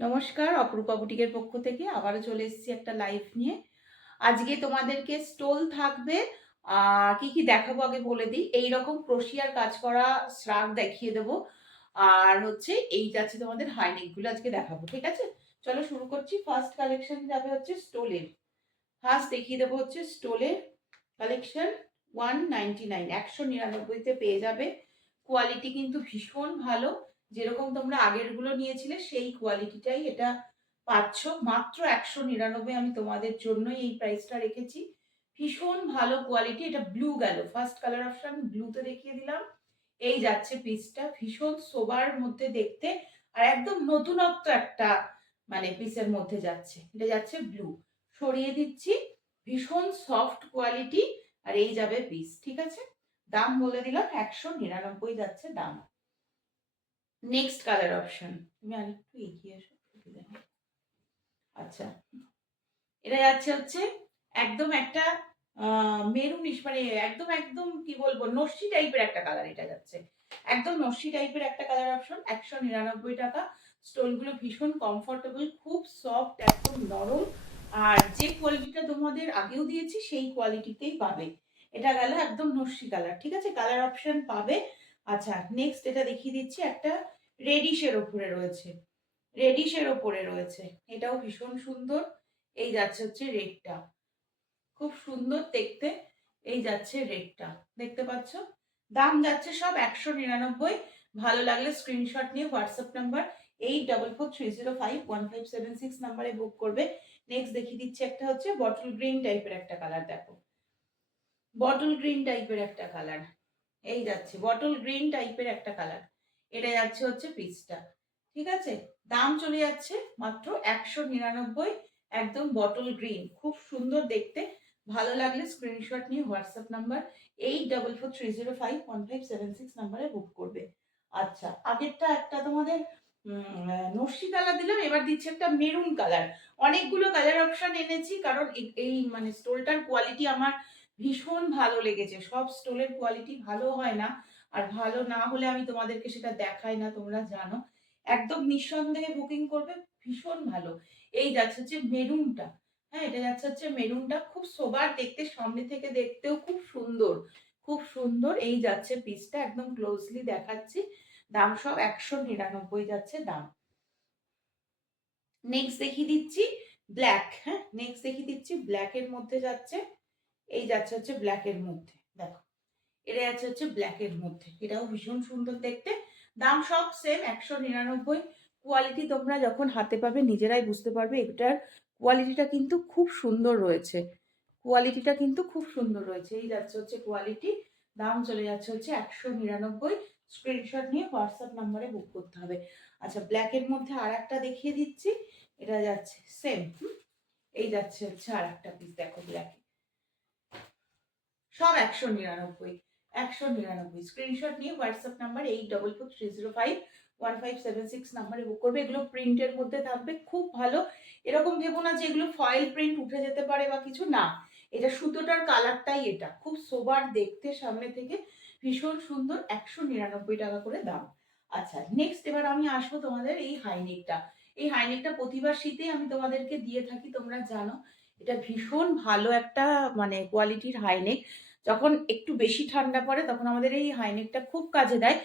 নমস্কার, অপরূপা বুটিকের পক্ষ থেকে আবারও চলে এসেছি একটা লাইভ নিয়ে। আজকে তোমাদেরকে স্টোল থাকবে। আর কি কি দেখাবো আগে বলে দিই। এইরকম ক্রোশিয়ার কাজ করা শ্রাগ দেখিয়ে দেবো। আর হচ্ছে এই যাচ্ছে তোমাদের হাইনেকগুলো আজকে দেখাবো, ঠিক আছে? চলো শুরু করছি। ফার্স্ট কালেকশন যাবে হচ্ছে স্টোলের। ফার্স্ট দেখিয়ে দেবো হচ্ছে স্টোলের কালেকশন। 199, 199-তে পেয়ে যাবে। কোয়ালিটি কিন্তু ভীষণ ভালো। যেরকম তোমরা আগেরগুলো নিয়েছিলে সেই কোয়ালিটিটাই এটা পাচ্ছ। মাত্র 199 আমি তোমাদের জন্যই এই প্রাইসটা রেখেছি। ভীষণ ভালো কোয়ালিটি। এটা ব্লু গেল, ফার্স্ট কালার অপশন ব্লুতে দেখিয়ে দিলাম। এই যাচ্ছে পিসটা, ভীষণ সোবার মধ্যে দেখতে আর একদম নতুনত্ব একটা মানে পিসের মধ্যে যাচ্ছে। এটা যাচ্ছে ব্লু, সরিয়ে দিচ্ছি। ভীষণ সফট কোয়ালিটি আর এই যাবে পিস, ঠিক আছে? দাম বলে দিলাম 199 যাচ্ছে দাম। নেক্সট কালার অপশন, তুমি আরেকটু এগিয়ে এসো। আচ্ছা, এটা যাচ্ছে হচ্ছে একদম একটা মেরুনিশ, মানে একদম একদম কি বলবো, নস্যি টাইপের একটা কালার। এটা যাচ্ছে একদম নস্যি টাইপের একটা কালার অপশন। 199 টাকা। স্টোনগুলো ভীষণ কমফোর্টেবল, খুব সফট, একদম নরম। আর যে কোয়ালিটিটা তোমাদের আগেও দিয়েছি সেই কোয়ালিটিতেই পাবে। এটা গেল একদম নস্যি কালার, ঠিক আছে? কালার অপশন পাবে। আচ্ছা, নেক্সট এটা দেখিয়ে দিচ্ছি, একটা রেডিশের ওপরে রয়েছে। রেডিশের ওপরে রয়েছে, এটাও ভীষণ সুন্দর। এই যাচ্ছে হচ্ছে রেডটা, খুব সুন্দর দেখতে। এই যাচ্ছে রেডটা, দেখতে পাচ্ছ? দাম যাচ্ছে সব 199। ভালো লাগলে স্ক্রিনশট নিয়ে হোয়াটসঅ্যাপ নাম্বার 8443051576 নাম্বারে বুক করবে। নেক্সট দেখিয়ে দিচ্ছি একটা হচ্ছে বটল গ্রিন টাইপের একটা কালার। দেখো, বটল গ্রিন টাইপের একটা কালার। এই যাচ্ছে বটল গ্রিন টাইপের একটা কালার। এটা যাচ্ছে হচ্ছে পিসটা, ঠিক আছে? দাম চলে যাচ্ছে মাত্র 199। একদম বটল গ্রিন, খুব সুন্দর দেখতে। ভালো লাগলে স্ক্রিনশট নিয়ে হোয়াটসঅ্যাপ নাম্বার 8443051576 নাম্বারে বুক করবে। আচ্ছা, আগেরটা একটা তোমাদের নস্যি কালার দিলাম, এবার দিচ্ছি একটা মেরুন কালার। অনেকগুলো কালার অপশন এনেছি কারণ এই মানে স্টোলটার কোয়ালিটি আমার ভীষণ ভালো লেগেছে। সব স্টোলের কোয়ালিটি ভালো হয় না, আর ভালো না হলে আমি তোমাদেরকে সেটা দেখাই না, তোমরা জানো। একদম নিঃসন্দেহে বুকিং করবে, ভীষণ ভালো। এই যাচ্ছে হচ্ছে মেরুনটা। হ্যাঁ, এটা যাচ্ছে হচ্ছে মেরুনটা, খুব সোবার দেখতে, সামনে থেকে দেখতেও খুব সুন্দর, খুব সুন্দর। এই যাচ্ছে পিসটা, একদম ক্লোজলি দেখাচ্ছি। দাম সব 199 যাচ্ছে দাম। নেক্সট দেখিয়ে দিচ্ছি ব্ল্যাক। হ্যাঁ, নেক্সট দেখিয়ে দিচ্ছি ব্ল্যাকের মধ্যে যাচ্ছে। এই যাচ্ছে হচ্ছে ব্ল্যাকের মধ্যে, দেখো। এটা যাচ্ছে হচ্ছে ব্ল্যাকের মধ্যে, এটাও ভীষণ সুন্দর দেখতে। দাম সব সেম 199। কোয়ালিটি তোমরা যখন হাতে পাবে নিজেরাই বুঝতে পারবে এটার কোয়ালিটিটা কিন্তু খুব সুন্দর রয়েছে। কোয়ালিটিটা কিন্তু খুব সুন্দর রয়েছে। এই যাচ্ছে হচ্ছে কোয়ালিটি। দাম চলে যাচ্ছে হচ্ছে 199। স্ক্রিনশট নিয়ে হোয়াটসঅ্যাপ নাম্বারে বুক করতে হবে। আচ্ছা, ব্ল্যাকের মধ্যে আর একটা দেখিয়ে দিচ্ছি। এটা যাচ্ছে সেম। এই যাচ্ছে হচ্ছে আর একটা পিস, দেখো ব্ল্যাক। সব 199, 199। স্ক্রিনশট নিয়ে হোয়াটসঅ্যাপ নাম্বার 8443051576 নাম্বারে বুক করবে। এগুলো প্রিন্টের মধ্যে থাকবে, খুব ভালো। এরকম ভেবো না যে এগুলো ফয়েল প্রিন্ট উঠে যেতে পারে বা কিছু না। এটা সুতোটার কালারটাই এটা, খুব সোবার দেখতে সামনে থেকে, ভীষণ সুন্দর। 199 টাকা করে দাম। আচ্ছা, নেক্সট এবার আমি আসবো তোমাদের এই হাইনেকটা। এই হাইনেকটা প্রতিবার শীতে আমি তোমাদেরকে দিয়ে থাকি, তোমরা জানো। এটা ভীষণ ভালো একটা মানে কোয়ালিটির হাইনেক। যখন একটু বেশি ঠান্ডা পড়ে তখন আমাদের এই হাইনেকটা খুব কাজে দেয়।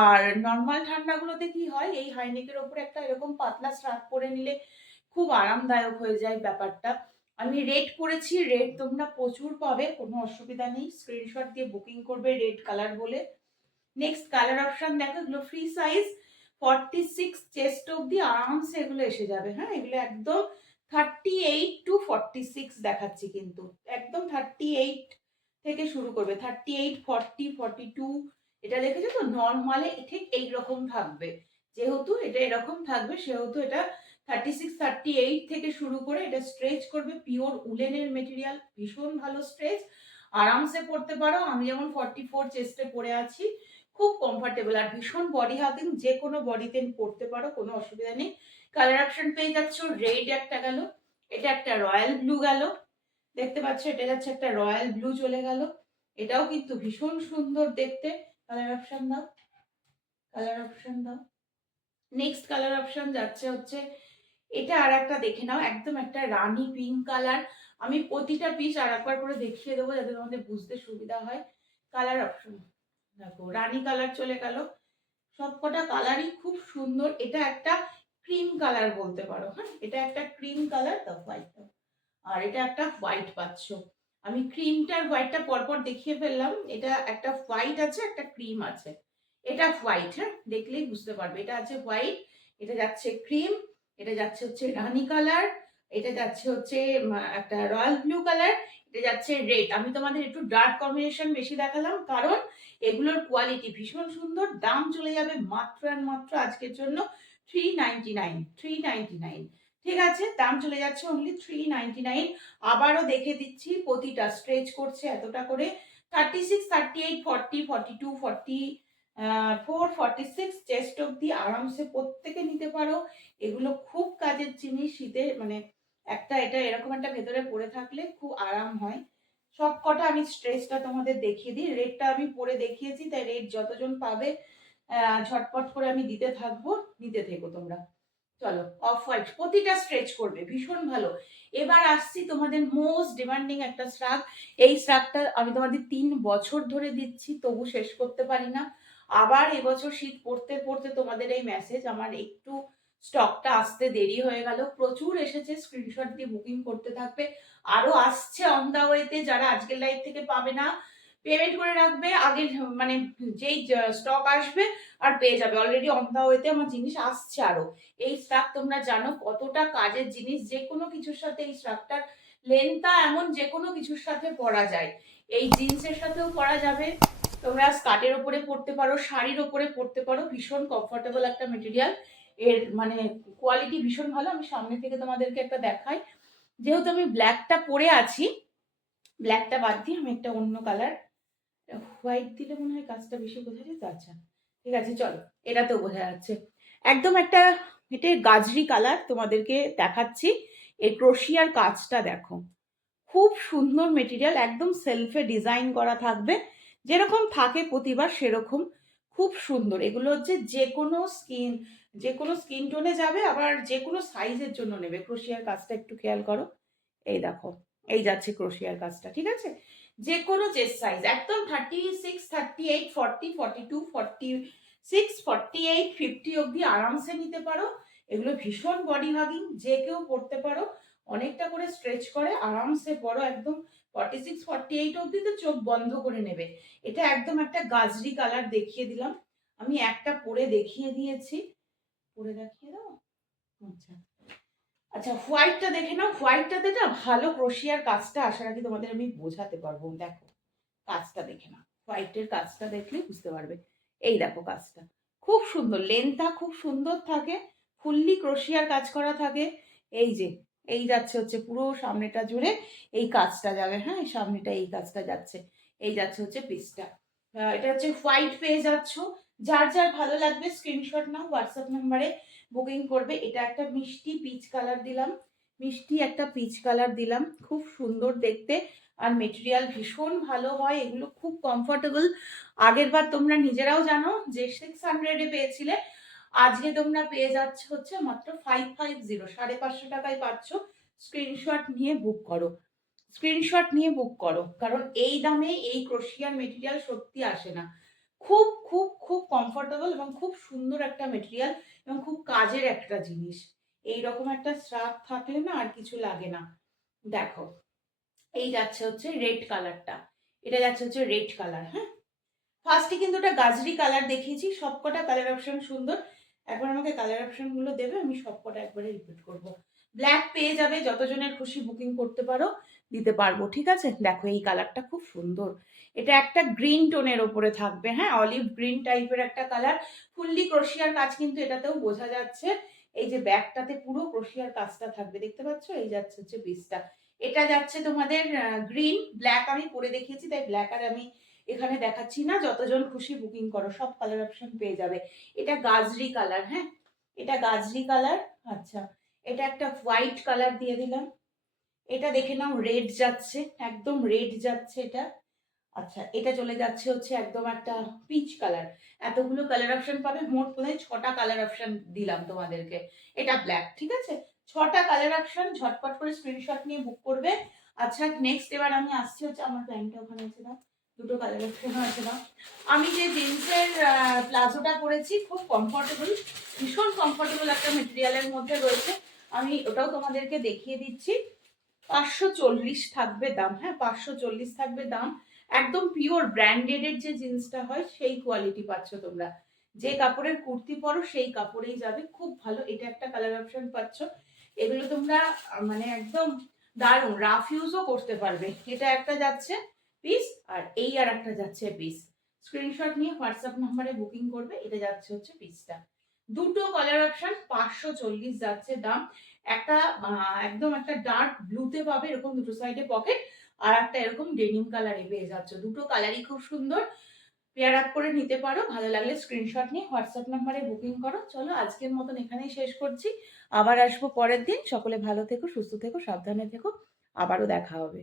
আর নর্মাল ঠান্ডাগুলোতে কি হয়, এই হাইনেকের ওপরে একটা এরকম পাতলা স্ট্রাপ পরে নিলে খুব আরামদায়ক হয়ে যায় ব্যাপারটা। আমি রেড করেছি, রেড তোমরা প্রচুর পাবে, কোনো অসুবিধা নেই। স্ক্রিনশট দিয়ে বুকিং করবে রেড কালার বলে। নেক্সট কালার অপশন দেখো, এগুলো ফ্রি সাইজ 46 চেস্ট অব্দি আরামসে এগুলো এসে যাবে। হ্যাঁ, এগুলো একদম 38 to 46 দেখাচ্ছি, কিন্তু একদম 38 থেকে শুরু করবে। 38, 40, 42 এটা দেখেছো তো? নর্মালে ঠিক এইরকম থাকবে। যেহেতু এটা এরকম থাকবে সেহেতু এটা 36, 38 থেকে শুরু করে এটা স্ট্রেচ করবে। পিওর উলেনের মেটেরিয়াল, ভীষণ ভালো স্ট্রেচ, আরামসে পরতে পারো। আমি যেমন 44 চেস্টে পরে আছি, খুব কমফোর্টেবল আর ভীষণ বডি হাগিং। যে কোনো বডিতে পরতে পারো, কোনো অসুবিধা নেই। কালার অপশন পেয়ে যাচ্ছ, রেড একটা গেল, এটা একটা রয়্যাল ব্লু গেল, দেখতে পাচ্ছ? এটা যাচ্ছে একটা রয়্যাল ব্লু চলে গেল। এটাও কিন্তু ভীষণ সুন্দর দেখতে। কালার অপশন দাও, কালার অপশন দাও। নেক্সট কালার অপশন যাচ্ছে হচ্ছে এটা আর একটা দেখে নাও, একদম একটা রানী পিঙ্ক কালার। আমি প্রতিটা পিস আর একবার করে দেখিয়ে দেবো যাতে তোমাদের বুঝতে সুবিধা হয়। কালার অপশন দেখো, রানী কালার চলে গেল, সবকটা কালারই খুব সুন্দর। এটা একটা ক্রিম কালার বলতে পারো, হ্যাঁ এটা একটা ক্রিম কালার, দাও হোয়াইট, আর এটা একটা হোয়াইট পাচ্ছ। আমি ক্রিমটার হোয়াইটটা পরপর দেখিয়ে ফেললাম। এটা একটা হোয়াইট আছে, একটা ক্রিম আছে। এটা হোয়াইট, হ্যাঁ দেখলেই বুঝতে পারবে। এটা আছে হোয়াইট, এটা যাচ্ছে ক্রিম, এটা যাচ্ছে হচ্ছে রানী কালার, এটা যাচ্ছে হচ্ছে একটা রয়্যাল ব্লু কালার, এটা যাচ্ছে রেড। আমি তোমাদের একটু ডার্ক কম্বিনেশন বেশি দেখালাম কারণ এগুলোর কোয়ালিটি ভীষণ সুন্দর। দাম চলে যাবে মাত্র আর মাত্র আজকের জন্য 399, 399। ঠিক আছে, দাম চলে যাচ্ছে অনলি 399। আবারও দেখে দিচ্ছি, প্রতিটা স্ট্রেচ করছে এতটা করে। 36, 38, 40, 42, 44, 46 চেস্ট অব্দি আরামসে প্রত্যেকে নিতে পারো। এগুলো খুব কাজের জিনিস শীতে, মানে একটা এটা এরকম একটা ভেতরে পরে থাকলে খুব আরাম হয়। সব কটা আমি স্ট্রেচটা তোমাদের দেখিয়ে দিই। রেডটা আমি পরে দেখিয়েছি, তাই রেড যতজন পাবে ঝটপট করে আমি দিতে থাকবো, নিতে থেকো তোমরা। চলো, অফ হোয়াইট প্রতিটা স্ট্রেচ করবে, ভীষণ ভালো। এবার আসছি তোমাদের মোস্ট ডিমান্ডিং একটা শ্রাগ। এই শ্রাগটা আমি তোমাদের 3 বছর ধরে দিচ্ছি, তবু শেষ করতে পারি না। আবার এবছর শীত পড়তে পড়তে তোমাদের এই মেসেজ, আমার একটু স্টকটা আসতে দেরি হয়ে গেল। প্রচুর এসেছে, স্ক্রিনশট দিয়ে বুকিং করতে থাকবে। আরো আসছে অন দা ওয়েতে, যারা আজকের লাইভ থেকে পাবে না পেমেন্ট করে রাখবে, আগের মানে যেই স্টক আসবে আর পেয়ে যাবে। অলরেডি অন দা ওয়েতে আমার জিনিস আসছে আরো। এই স্ট্রাক তোমরা জানো কতটা কাজের জিনিস, যে কোনো কিছুর সাথে এই স্ট্রাকটার লেন্থটা এমন, যে কোনো কিছুর সাথে পরা যায়। এই জিন্সের সাথেও পরা যাবে, তোমরা স্কার্টের ওপরে পরতে পারো, শাড়ির ওপরে পরতে পারো। ভীষণ কমফোর্টেবল একটা মেটেরিয়াল, এর মানে কোয়ালিটি ভীষণ ভালো। আমি সামনে থেকে তোমাদেরকে একটা দেখাই। যেহেতু আমি ব্ল্যাকটা পরে আছি, ব্ল্যাকটা বাদ দিয়ে আমি একটা অন্য কালার, হোয়াইট দিলে মনে হয় কাজটা বেশি বোঝা যেত। আচ্ছা ঠিক আছে, চলো এটাতেও বোঝা যাচ্ছে। একদম একটা এটা গাজরি কালার তোমাদেরকে দেখাচ্ছি। এর ক্রোশিয়ার কাজটা দেখো, খুব সুন্দর মেটেরিয়াল, একদম সেলফে ডিজাইন করা থাকবে, যেরকম থাকে প্রতিবার সেরকম। খুব সুন্দর। এগুলো হচ্ছে যে কোনো স্কিন টোনে যাবে, আবার যে কোনো সাইজের জন্য নেবে। ক্রোশিয়ার কাজটা একটু খেয়াল করো, এই দেখো, এই যাচ্ছে ক্রোশিয়ার কাজটা, ঠিক আছে। যে কোনো চেস্ট সাইজ, একদম 36, 38, 40, 42, 46, 48, 50 অব্দি আরামসে নিতে পারো। এগুলো ভীষণ বডি হাগিং, যে কেউ পরতে পারো। অনেকটা করে স্ট্রেচ করে, আরামসে পরো। একদম 46, 48 অব্দি তো চোখ বন্ধ করে নেবে। এটা একদম একটা গাজরি কালার দেখিয়ে দিলাম। আমি একটা পরে দেখিয়ে দিয়েছি, পরে দেখিয়ে দাও। আচ্ছা আচ্ছা, হোয়াইটটা দেখে নাও। হোয়াইটটাতে না ভালো ক্রোশিয়ার কাজটা আসার আগে তোমাদের আমি বোঝাতে পারবো। দেখো কাজটা দেখে নাও, হোয়াইটের কাজটা দেখলে বুঝতে পারবে। এই দেখো কাজটা খুব সুন্দর, লেন্থটা খুব সুন্দর থাকে, ফুললি ক্রোশিয়ার কাজ করা থাকে। এই যে এই যাচ্ছে হচ্ছে পুরো সামনেটা জুড়ে এই কাজটা যাবে, হ্যাঁ সামনেটা এই কাজটা যাচ্ছে, এই যাচ্ছে হচ্ছে পিসটা। এটা হচ্ছে হোয়াইট পেয়ে যাচ্ছ। যার যার ভালো লাগবে স্ক্রিনশট নাও, হোয়াটসঅ্যাপ নাম্বারে বুকিং করবে। এটা একটা মিষ্টি পিচ কালার দিলাম, মিষ্টি একটা পিচ কালার দিলাম, খুব সুন্দর দেখতে। আর মেটেরিয়াল ভীষণ ভালো হয়, এগুলো খুব কমফোর্টেবল। আগের বার তোমরা নিজেরাও জানো যে 600-এ পেয়েছিলে, আজকে তোমরা পেয়ে যাচ্ছ হচ্ছে মাত্র 550, 550 টাকায় পাচ্ছ। স্ক্রিনশট নিয়ে বুক করো, স্ক্রিনশট নিয়ে বুক করো, কারণ এই দামে এই ক্রোশিয়ার মেটেরিয়াল সত্যি আসে না। খুব খুব খুব কমফোর্টেবল এবং খুব সুন্দর একটা মেটেরিয়াল, এবং খুব কাজের একটা জিনিস। এই রকম একটা স্ট্রাপ থাকলে না আর কিছু লাগে না। দেখো এই যাচ্ছে হচ্ছে রেড কালারটা, এটা যাচ্ছে হচ্ছে রেড কালার। হ্যাঁ, ফার্স্টে কিন্তু ওটা গাজরি কালার দেখিয়েছি। সবকটা কালার অপশন সুন্দর। একবার আমাকে কালার অপশন গুলো দেবে, আমি সবকটা একবারে রিপিট করব। ব্ল্যাক পেয়ে যাবে, যতজনের খুশি বুকিং করতে পারো, দিতে পারবো, ঠিক আছে। দেখো এই কালারটা খুব সুন্দর, এটা একটা গ্রিন টোনের ওপরে থাকবে, হ্যাঁ অলিভ গ্রিন টাইপের একটা কালার। ফুললি ক্রোশিয়ার কাজ কিন্তু এটাতেও বোঝা যাচ্ছে। এই যে ব্যাকটাতে পুরো ক্রোশিয়ার কাজটা থাকবে, দেখতে পাচ্ছ। এই যাচ্ছে হচ্ছে পিসটা, এটা যাচ্ছে তোমাদের গ্রিন। ব্ল্যাক আমি পরে দেখিয়েছি, তাই ব্ল্যাক আর আমি এখানে দেখাচ্ছি না। যতজন খুশি বুকিং করো, সব কালার অপশন পেয়ে যাবে। এটা গাজরি কালার, হ্যাঁ এটা গাজরি কালার। আচ্ছা, এটা একটা হোয়াইট কালার দিয়ে দিলাম। এটা দেখে নাও রেড যাচ্ছে, একদম রেড যাচ্ছে এটা। আচ্ছা, এটা চলে যাচ্ছে হচ্ছে একদম একটা পিচ কালার। এতগুলো কালার অপশন পাবে, মোট বোধহয় 6টা কালার অপশন দিলাম তোমাদেরকে। এটা ব্ল্যাক, ঠিক আছে। 6টা কালার অপশন, ঝটপট করে স্ক্রিনশট নিয়ে বুক করবে। আচ্ছা নেক্সট এবার আমি আসছি হচ্ছে, আমার প্যান্টটা ওখানে আছে না, দুটো কালার অপশন আছে না। আমি যে জিন্সের প্লাজোটা করেছি খুব কমফোর্টেবল, ভীষণ কমফোর্টেবল একটা মেটেরিয়ালের মধ্যে রয়েছে। আমি ওটাও তোমাদেরকে দেখিয়ে দিচ্ছি। 540 থাকবে দাম, হ্যাঁ 540 থাকবে দাম। একদম পিওর ব্র্যান্ডেড এর যে জিন্সটা হয় সেই কোয়ালিটি পাচ্ছ তোমরা। যে কাপড়ের কুর্তি পরো সেই কাপড়েই যাবে, খুব ভালো। এটা একটা কালার অপশন পাচ্ছ। এগুলো তোমরা মানে একদম দারুণ রাফ ইউজও করতে পারবে। এটা একটা যাচ্ছে পিস, আর এই আর একটা যাচ্ছে পিস। স্ক্রিনশট নিয়ে হোয়াটসঅ্যাপ নাম্বারে বুকিং করবে। এটা যাচ্ছে হচ্ছে পিসটা। দুটো কালার অপশন, 540 যাচ্ছে দাম। একটা একদম একটা ডার্ক ব্লুতে পাবে, এরকম দুটো সাইডে পকেট, আর একটা এরকম ডেনিম কালারে পেয়ে যাচ্ছ। দুটো কালারই খুব সুন্দর, পেয়ার আপ করে নিতে পারো। ভালো লাগলে স্ক্রিনশট নিয়ে হোয়াটসঅ্যাপ নাম্বারে বুকিং করো। চলো আজকের মতন এখানেই শেষ করছি, আবার আসবো পরের দিন। সকলে ভালো থেকো, সুস্থ থেকো, সাবধানে থেকো, আবারও দেখা হবে।